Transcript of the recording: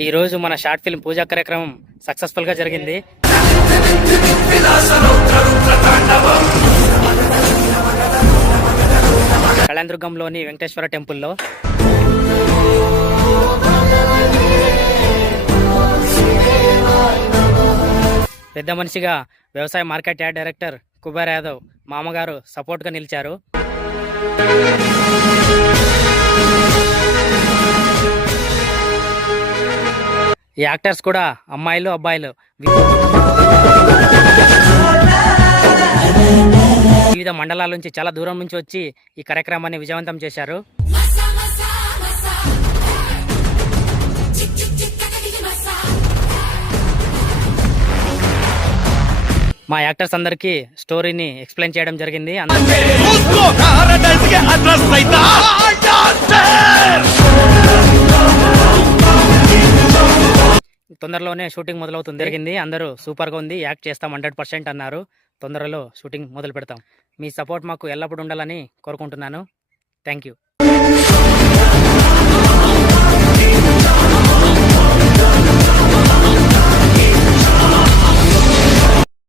ఈ రోజు మన షార్ట్ ఫిల్మ్ పూజా కార్యక్రమం సక్సెస్ఫుల్ గా జరిగింది. కళ్యాణదుర్గంలోని వెంకటేశ్వర టెంపుల్లో పెద్ద మనిషిగా వ్యవసాయ market yard director Kuber Yadav మామగారు సపోర్ట్గా నిలిచారు. ఈ యాక్టర్స్ కూడా అమ్మాయిలు అబ్బాయిలు వివిధ మండలాల నుంచి చాలా దూరం నుంచి వచ్చి ఈ కార్యక్రమాన్ని విజయవంతం చేశారు. మా యాక్టర్స్ అందరికీ స్టోరీని ఎక్స్ప్లెయిన్ చేయడం జరిగింది. తొందరలోనే షూటింగ్ మొదలవుతుంది జరిగింది. అందరూ సూపర్గా ఉంది, యాక్ట్ చేస్తాం 100% అన్నారు. తొందరలో షూటింగ్ మొదలు పెడతాం. మీ సపోర్ట్ మాకు ఎల్లప్పుడూ ఉండాలని కోరుకుంటున్నాను. Thank you.